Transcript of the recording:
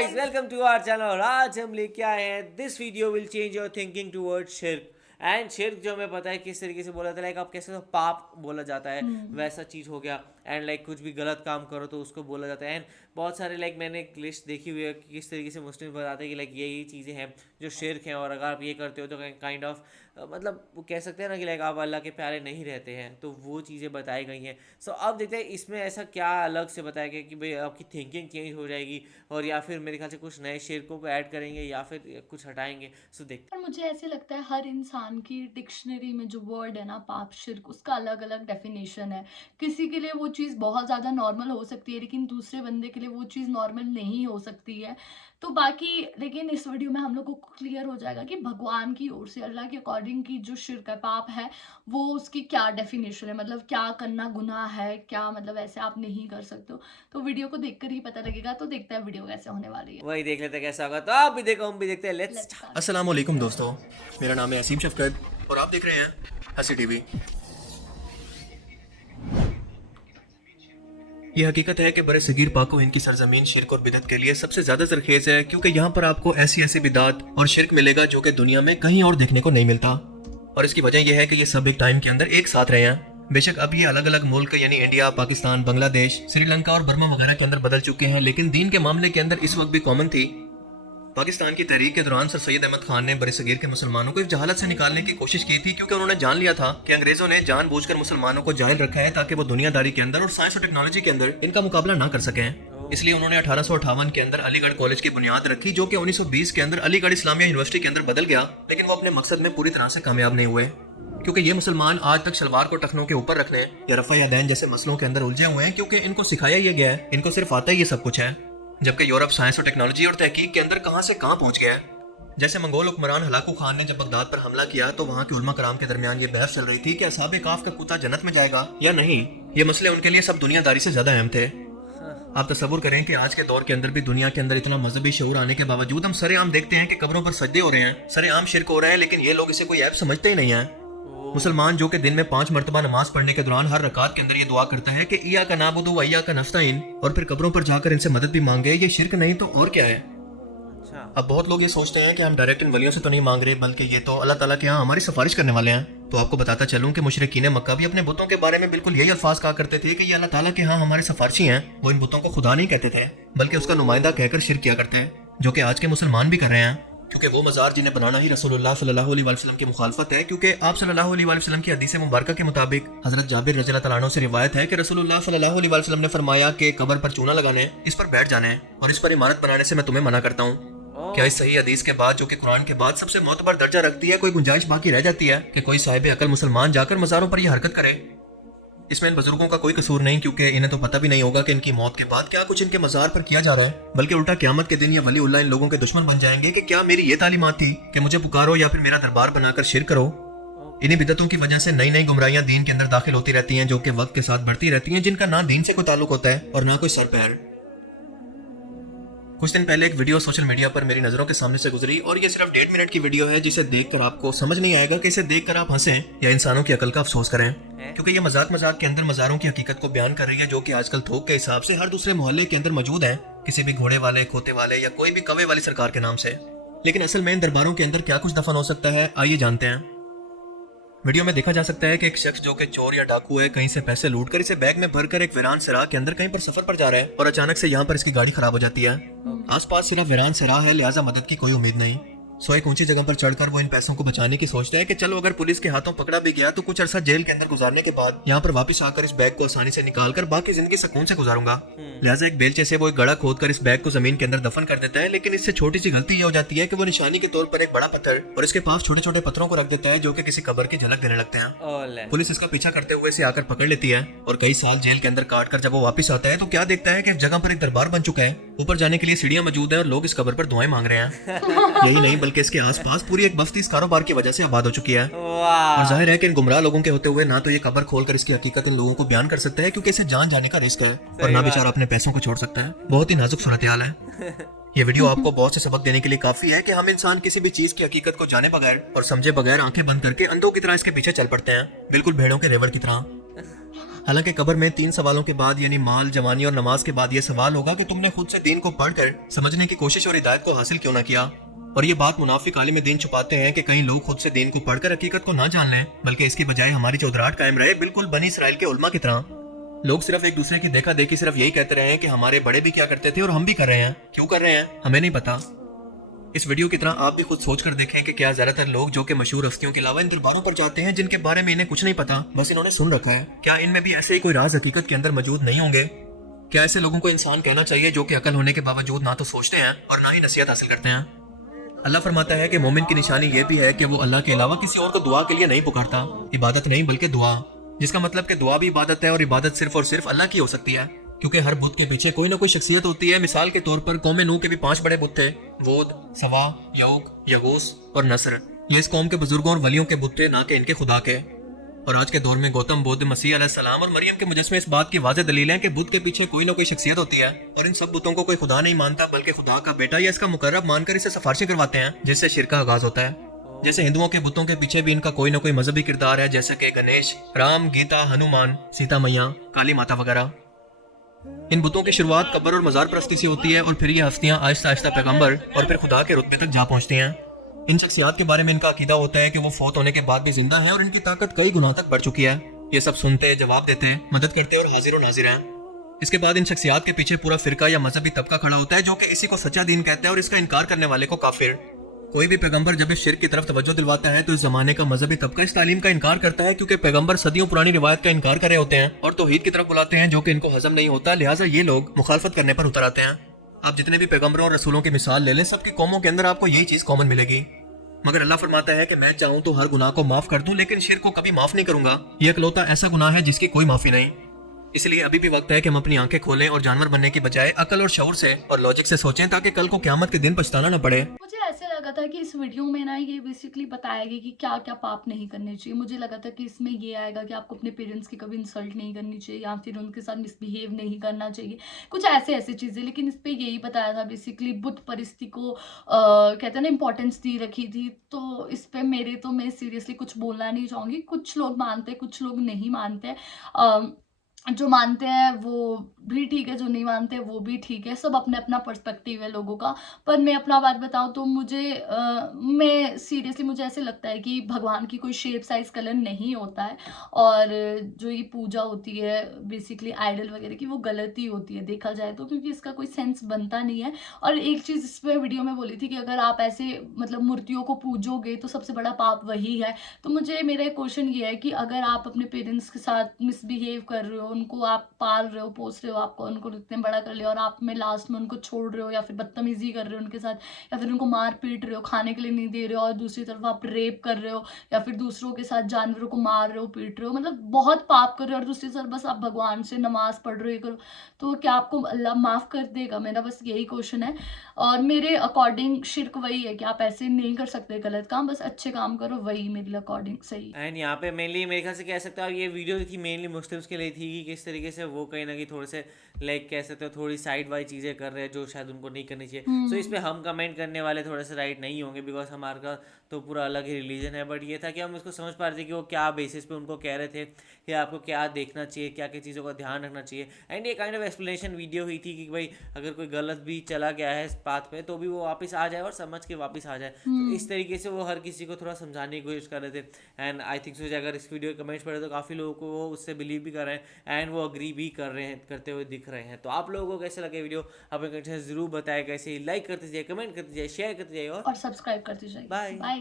guys, welcome to our channel. और आज हम लेके आए हैं this video will change your thinking towards शिर्क एंड शिर्क जो हमें पता है किस तरीके से बोला था, लाइक आप कैसे तो पाप बोला जाता है वैसा चीज़ हो गया। एंड लाइक कुछ भी गलत काम करो तो उसको बोला जाता है। एंड बहुत सारे लाइक मैंने एक लिस्ट देखी हुई है कि किस तरीके से मुस्लिम बताते हैं कि लाइक ये चीज़ें हैं जो शिर्क हैं, और अगर आप ये करते हो तो काइंड ऑफ मतलब वो कह सकते हैं ना कि लाइक आप अल्लाह के प्यारे नहीं रहते हैं, तो वो चीज़ें बताई गई हैं। सो अब देखते हैं इसमें ऐसा क्या अलग से बताया गया कि भाई आपकी थिंकिंग चेंज हो जाएगी, और या फिर मेरे ख्याल से कुछ नए शिर्कों को ऐड करेंगे या फिर कुछ हटाएंगे। सो देखते पर मुझे ऐसे लगता है हर इंसान की डिक्शनरी में जो वर्ड है ना पाप शिर्क, उसका अलग अलग डेफिनेशन है। किसी के लिए वो चीज़ बहुत ज़्यादा नॉर्मल हो सकती है, लेकिन दूसरे बंदे के लिए वो चीज़ नॉर्मल नहीं हो सकती है। तो बाकी लेकिन इस वीडियो में हम लोग को क्लियर हो जाएगा कि भगवान की ओर से, अल्लाह के अकॉर्डिंग की जो शिर्क है, पाप है, वो उसकी क्या डेफिनेशन है, मतलब क्या करना गुनाह है, क्या मतलब ऐसे आप नहीं कर सकते हो। तो वीडियो को देखकर ही पता लगेगा। तो देखते हैं वीडियो कैसे होने वाली है। वही देख लेते हैं कैसा होगा। तो आप भी देखो, हम भी देखते हैं। लेट्स अस्सलाम वालेकुम दोस्तों, मेरा नाम है असीम शफकत और आप देख रहे हैं हंसी टीवी। ये हकीकत है कि बड़े सगीर पाक हिंद की सरजमीन शिर्क और बिदत के लिए सबसे ज्यादा जरखेज है, क्योंकि यहाँ पर आपको ऐसी ऐसी बिदात और शिर्क मिलेगा जो कि दुनिया में कहीं और देखने को नहीं मिलता। और इसकी वजह यह है कि ये सब एक टाइम के अंदर एक साथ रहे हैं। बेशक अब ये अलग अलग मुल्क यानी इंडिया, पाकिस्तान, बांग्लादेश, श्रीलंका और बर्मा वगैरह के अंदर बदल चुके हैं, लेकिन दीन के मामले के अंदर इस वक्त भी कॉमन थी। पाकिस्तान की तहरीक के दौरान सर सैयद अहमद खान ने बड़े सगीर के मुसलमानों को इस जहालत से निकालने की कोशिश की थी, क्योंकि उन्होंने जान लिया था कि अंग्रेजों ने जानबूझकर मुसलमानों को जाहिल रखा है ताकि वो दुनियादारी के अंदर और साइंस और टेक्नोलॉजी के अंदर इनका मुकाबला ना कर सकें। इसलिए उन्होंने 1858 के अंदर अलीगढ़ कॉलेज की बुनियाद रखी, जो कि 1920 के अंदर अलीगढ़ इस्लामिया यूनिवर्सिटी के अंदर बदल गया, लेकिन वो अपने मकसद में पूरी तरह से कामयाब नहीं हुए, क्योंकि ये मुसलमान आज तक शलवार को टखनों के ऊपर रखने या रफ़ा या दैन जैसे मसलों के अंदर उलझे हुए हैं, क्योंकि इनको सिखाया ये गया है, इनको सिर्फ आता ही ये सब कुछ है। जबकि यूरोप साइंस और टेक्नोलॉजी और तहकीक के अंदर कहां से कहां पहुंच गया है। जैसे मंगोल हुक्मरान हलाकू खान ने जब बगदाद पर हमला किया तो वहां के उलमा कराम के दरमियान ये बहस चल रही थी कि असहाबे काफ का कुत्ता जन्नत में जाएगा या नहीं। ये मसले उनके लिए सब दुनियादारी से ज्यादा अहम थे। आप तसव्वुर करें कि आज के दौर के अंदर भी दुनिया के अंदर इतना मजहबी शऊर आने के बावजूद हम सरेआम देखते हैं कि कब्रों पर सजदे हो रहे हैं, सरेआम शिर्क हो रहा है, लेकिन ये लोग इसे कोई ऐप समझते ही नहीं है। मुसलमान जो कि दिन में 5 मरतबा नमाज पढ़ने के दौरान हर रकात के अंदर ये दुआ करता है कि इया का नाबुदु व इया का नस्तईन, और फिर कब्रों पर जाकर इनसे मदद भी मांगे, ये शिर्क नहीं तो और क्या है। अब बहुत लोग ये सोचते हैं कि हम डायरेक्ट इन वलियों से तो नहीं मांग रहे, बल्कि ये तो अल्लाह ताला के यहाँ हमारी सिफारिश करने वाले हैं। तो आपको बताता चलूं कि मुशरिकीन मक्का भी अपने बुतों के बारे में बिल्कुल यही अल्फाज कहा करते थे कि ये अल्लाह ताला के यहाँ हमारे सिफारिशी हैं। वो इन बुतों को खुदा नहीं कहते थे, बल्कि उसका नुमाइंदा कहकर शिर्क किया करते हैं, जो कि आज के मुसलमान भी कर रहे हैं, क्योंकि वो मज़ार जिन्हें बनाना ही रसूलुल्लाह सल्लल्लाहु अलैहि वसल्लम की मुखालफत है। क्योंकि आप सल्लल्लाहु अलैहि वसल्लम की हदीस मुबारका के मुताबिक हजरत जाबिर रज़ियल्लाहु तआला अन्हु से रिवायत है कि रसूलुल्लाह सल्लल्लाहु अलैहि वसल्लम ने फरमाया कि कब्र पर चूना लगाने, इस पर बैठ जाने और इस पर इमारत बनाने से मैं तुम्हें मना करता हूँ। क्या इस सही हदीस के बाद, जो कि कुरान के बाद सबसे मोतबर दर्जा रखती है, कोई गुंजाइश बाकी रह जाती है कि कोई साहिब अकल मुसलमान जाकर मज़ारों पर यह हरकत करे? इसमें इन बुजुर्गों का कोई कसूर नहीं, क्योंकि इन्हें तो पता भी नहीं होगा कि इनकी मौत के बाद क्या कुछ इनके मज़ार पर किया जा रहा है, बल्कि उल्टा क़यामत के दिन ये वलीउल्लाह इन लोगों के दुश्मन बन जाएंगे कि क्या मेरी ये तालीमात थी कि मुझे पुकारो या फिर मेरा दरबार बनाकर शिर्क करो। इन्हीं बिदतों की वजह से नई नई गुमराहियां दीन के अंदर दाखिल होती रहती हैं, जो कि वक्त के साथ बढ़ती रहती हैं, जिनका ना दीन से कोई ताल्लुक होता है और ना कोई सर पैर। कुछ दिन पहले एक वीडियो सोशल मीडिया पर मेरी नजरों के सामने से गुजरी, और ये सिर्फ 1.5 मिनट की वीडियो है, जिसे देखकर आपको समझ नहीं आएगा कि इसे देखकर आप हंसें या इंसानों की अकल का अफसोस करें, क्योंकि ये मजाक मजाक के अंदर मज़ारों की हकीकत को बयान कर रही है, जो कि आजकल थोक के हिसाब से हर दूसरे मोहल्ले के अंदर मौजूद है, किसी भी घोड़े वाले, खोते वाले या कोई भी कौवे वाली सरकार के नाम से। लेकिन असल में इन दरबारों के अंदर क्या कुछ दफन हो सकता है, आइए जानते हैं। वीडियो में देखा जा सकता है कि एक शख्स जो कि चोर या डाकू है, कहीं से पैसे लूटकर इसे बैग में भरकर एक वीरान सराह के अंदर कहीं पर सफर पर जा रहा है, और अचानक से यहाँ पर इसकी गाड़ी खराब हो जाती है। आसपास सिर्फ वीरान सराह है, लिहाजा मदद की कोई उम्मीद नहीं। सो एक ऊंची जगह पर चढ़कर वो इन पैसों को बचाने की सोचता है कि चलो अगर पुलिस के हाथों पकड़ा भी गया तो कुछ अरसा जेल के अंदर गुजारने के बाद यहाँ पर वापस आकर इस बैग को आसानी से निकालकर बाकी जिंदगी सुकून से गुजारूंगा। लिहाजा एक बेलचे से वो एक गड़ा खोदकर इस बैग को जमीन के अंदर दफन कर देता है, लेकिन इससे छोटी सी गलती ये हो जाती है कि वो निशानी के तौर पर एक बड़ा पत्थर और इसके पास छोटे छोटे पत्थरों को रख देता है, जो कि किसी कब्र की झलक देने लगते हैं। पुलिस इसका पीछा करते हुए इसे आकर पकड़ लेती है, और कई साल जेल के अंदर काट कर जब वो वापस आता है तो क्या देखता है कि जगह पर एक दरबार बन चुका है, ऊपर जाने के लिए सीढ़ियां मौजूद है और लोग इस कब्र पर दुआएं मांग रहे हैं। यही नहीं बल्कि इसके आसपास पूरी एक बस्ती इस कारोबार की वजह से आबाद हो चुकी है, और जाहिर है कि इन गुमराह लोगों के होते हुए ना तो ये कब्र खोलकर इसकी हकीकत इन लोगों को बयान कर सकता है, क्योंकि इसे जान जाने का रिस्क है, और ना बेचारा अपने पैसों को छोड़ सकता है। बहुत ही नाजुक सूरत हाल है। ये वीडियो आपको बहुत से सबक देने के लिए काफी है कि हम इंसान किसी भी चीज की हकीकत को जाने बगैर और समझे बगैर आंखें बंद करके अंधों की तरह इसके पीछे चल पड़ते हैं, बिल्कुल भेड़ों के रेवड़ की तरह। हालांकि कब्र में 3 सवालों के बाद यानी माल, जवानी और नमाज के बाद ये सवाल होगा कि तुमने खुद से दीन को पढ़कर समझने की कोशिश और हिदायत को हासिल क्यों ना किया। और ये बात मुनाफिक आलिम दीन छुपाते हैं कि कहीं लोग खुद से दीन को पढ़कर हकीकत को ना जान लें, बल्कि इसकी बजाय हमारी चौधराहट कायम रहे, बिल्कुल बनी इसराइल के उलमा की तरह। लोग सिर्फ एक दूसरे की देखा देखी सिर्फ यही कहते रहे हैं कि हमारे बड़े भी क्या करते थे और हम भी कर रहे हैं, क्यों कर रहे हैं हमें नहीं पता। इस वीडियो की तरह आप भी खुद सोच कर देखें कि क्या ज्यादातर लोग जो कि मशहूर हस्तियों के अलावा इन दरबारों पर जाते हैं जिनके बारे में इन्हें कुछ नहीं पता, बस इन्होंने सुन रखा है, क्या इनमें भी ऐसे ही कोई राज हकीकत के अंदर मौजूद नहीं होंगे? क्या ऐसे लोगों को इंसान कहना चाहिए जो कि अकल होने के बावजूद ना तो सोचते हैं और ना ही नसीहत हासिल करते हैं? अल्लाह फरमाता है कि मोमिन की निशानी यह भी है कि वो अल्लाह के अलावा किसी और को दुआ के लिए नहीं पुकारता, इबादत नहीं बल्कि दुआ, जिसका मतलब कि दुआ भी इबादत है और इबादत सिर्फ और सिर्फ अल्लाह की हो सकती है, क्योंकि हर बुत के पीछे कोई ना कोई शख्सियत होती है। मिसाल के तौर पर कौम नूह के भी 5 बड़े बुत थे, वोद, सवा, यऊक, यगूस और नसर। ये इस कौम के बुजुर्गों और वलियों के बुत थे, ना कि इनके खुदा के। और आज के दौर में गौतम बुद्ध, मसीह अलैहिस्सलाम और मरियम के मुजस्मे इस बात की वाज़ेह दलील है कि बुद्ध के पीछे कोई ना कोई शख्सियत होती है, और इन सब बुतों को कोई खुदा नहीं मानता बल्कि खुदा का बेटा या इसका मुकर्रब मानकर इसे सिफारिशें करवाते हैं, जिससे शिर्क का आगाज होता है। जैसे हिंदुओं के बुतों के पीछे भी इनका कोई ना कोई मजहबी किरदार है, जैसे कि गणेश, राम, गीता, हनुमान, सीता मैया, काली माता वगैरह। इन बुतों की शुरुआत कब्र और मजार परस्ती से होती है और फिर ये हस्तियां आहिस्ता आहिस्ता पैगंबर और फिर खुदा के रुतबे तक जा पहुंचती हैं। इन शख्सियात के बारे में इनका अकीदा होता है कि वो फौत होने के बाद भी जिंदा हैं और इनकी ताकत कई गुना तक बढ़ चुकी है। ये सब सुनते, जवाब देते, मदद करते और हाजिर और नाजिर हैं। इसके बाद इन शख्सियात के पीछे पूरा फिरका या मजहबी तबका खड़ा होता है जो कि इसी को सच्चा दीन कहता है और इसका इनकार करने वाले को काफिर। कोई भी पैगंबर जब इस शिर्क की तरफ तवज्जो दिलवाता है तो इस जमाने का मजहबी तबका इस तालीम का इनकार करता है, क्योंकि पैगंबर सदियों पुरानी रिवायत का इनकार कर रहे होते हैं और तौहीद की तरफ बुलाते हैं जो कि इनको हजम नहीं होता, लिहाजा ये लोग मुखालफत करने पर उतर आते हैं। आप जितने भी पैगंबरों और रसूलों की मिसाल ले लें, सबकी कौमों के अंदर आपको यही चीज कॉमन मिलेगी। मगर अल्लाह फरमाता है कि मैं चाहूं तो हर गुनाह को माफ कर दूं, लेकिन शिर्क को कभी माफ नहीं करूंगा। यह इकलौता ऐसा गुनाह है जिसकी कोई माफी नहीं। इसलिए अभी भी वक्त है कि हम अपनी आंखें खोलें और जानवर बनने की बजाय अकल और शऊर से और लॉजिक से सोचें, ताकि कल को क़यामत के दिन पछताना न पड़े। मुझे ऐसे लगा था कि इस वीडियो में ना ये बेसिकली बताया गया कि क्या क्या पाप नहीं करने चाहिए। मुझे लगा था कि इसमें ये आएगा कि आपको अपने पेरेंट्स की कभी इंसल्ट नहीं करनी चाहिए या फिर उनके साथ मिसबिहेव नहीं करना चाहिए, कुछ ऐसे चीज़ें, लेकिन इस पर यही बताया था बेसिकली बुत परिस्थिति को कहते हैं ना इम्पोर्टेंस दी रखी थी। तो इस पर मैं सीरियसली कुछ बोलना नहीं चाहूँगी। कुछ लोग मानते हैं, कुछ लोग नहीं मानते। जो मानते हैं वो भी ठीक है, जो नहीं मानते वो भी ठीक है, सब अपने अपना पर्सपेक्टिव है लोगों का। पर मैं अपना बात बताऊं तो मैं सीरियसली मुझे ऐसे लगता है कि भगवान की कोई शेप साइज कलर नहीं होता है, और जो ये पूजा होती है बेसिकली आइडल वगैरह की, वो गलत ही होती है देखा जाए तो, क्योंकि इसका कोई सेंस बनता नहीं है। और एक चीज़ इस पर वीडियो में बोली थी कि अगर आप ऐसे मतलब मूर्तियों को पूजोगे तो सबसे बड़ा पाप वही है। तो मेरा क्वेश्चन ये है कि अगर आप अपने पेरेंट्स के साथ मिसबिहेव कर रहे हो, उनको आप पाल रहे हो, पोस रहे हो, आपको उनको इतने बड़ा कर लिया और आप में लास्ट में उनको छोड़ रहे हो या फिर बदतमीजी कर रहे हो उनके साथ, या फिर उनको मार पीट रहे हो, खाने के लिए नहीं दे रहे हो, और दूसरी तरफ आप रेप कर रहे हो या फिर दूसरों के साथ जानवरों को मार रहे हो, पीट रहे हो, मतलब बहुत पाप कर रहे हो, और दूसरी तरफ बस आप भगवान से नमाज पढ़ रहे हो, ये करो, तो क्या आपको अल्लाह माफ कर देगा? मेरा बस यही क्वेश्चन है। और मेरे अकॉर्डिंग शिर्क वही है कि आप ऐसे नहीं कर सकते गलत काम, बस अच्छे काम करो, वही मेरे अकॉर्डिंग सही। एंड यहाँ पे मेनली मेरे ख्याल से कह सकते हो आप, ये वीडियो थी मेनली मुस्लिम्स के लिए थी कि किस तरीके से वो कहीं ना कहीं थोड़े से लाइक कह सकते हो थोड़ी साइड वाइज चीज़ें कर रहे हैं जो शायद उनको नहीं करनी चाहिए। सो इस पर हम कमेंट करने वाले थोड़े से राइट नहीं होंगे, बिकॉज हमारा तो पूरा अलग ही रिलीजन है। बट ये था कि हम इसको समझ पा रहे थे कि वो क्या बेसिस पे उनको कह रहे थे कि आपको क्या देखना चाहिए, क्या क्या चीज़ों का ध्यान रखना चाहिए। एंड ये काइंड ऑफ एक्सप्लेनेशन वीडियो हुई थी कि भाई अगर कोई गलत भी चला गया है इस पाथ पे तो भी वो वापस आ जाए और समझ के वापस आ जाए। तो इस तरीके से वो हर किसी को थोड़ा समझाने की कोशिश कर रहे थे। एंड आई थिंक सो अगर इस वीडियो के कमेंट्स पढ़े तो काफ़ी लोगों को वो उससे बिलीव भी कर रहे हैं एंड वो अग्री भी कर रहे हैं, करते हुए दिख रहे हैं। तो आप लोगों को कैसे लगे वीडियो अपने कमेंट से जरूर बताया। कैसे लाइक करते जाइए, कमेंट करते जाइए, शेयर करते जाइए और सब्सक्राइब करते जाइए। बाय।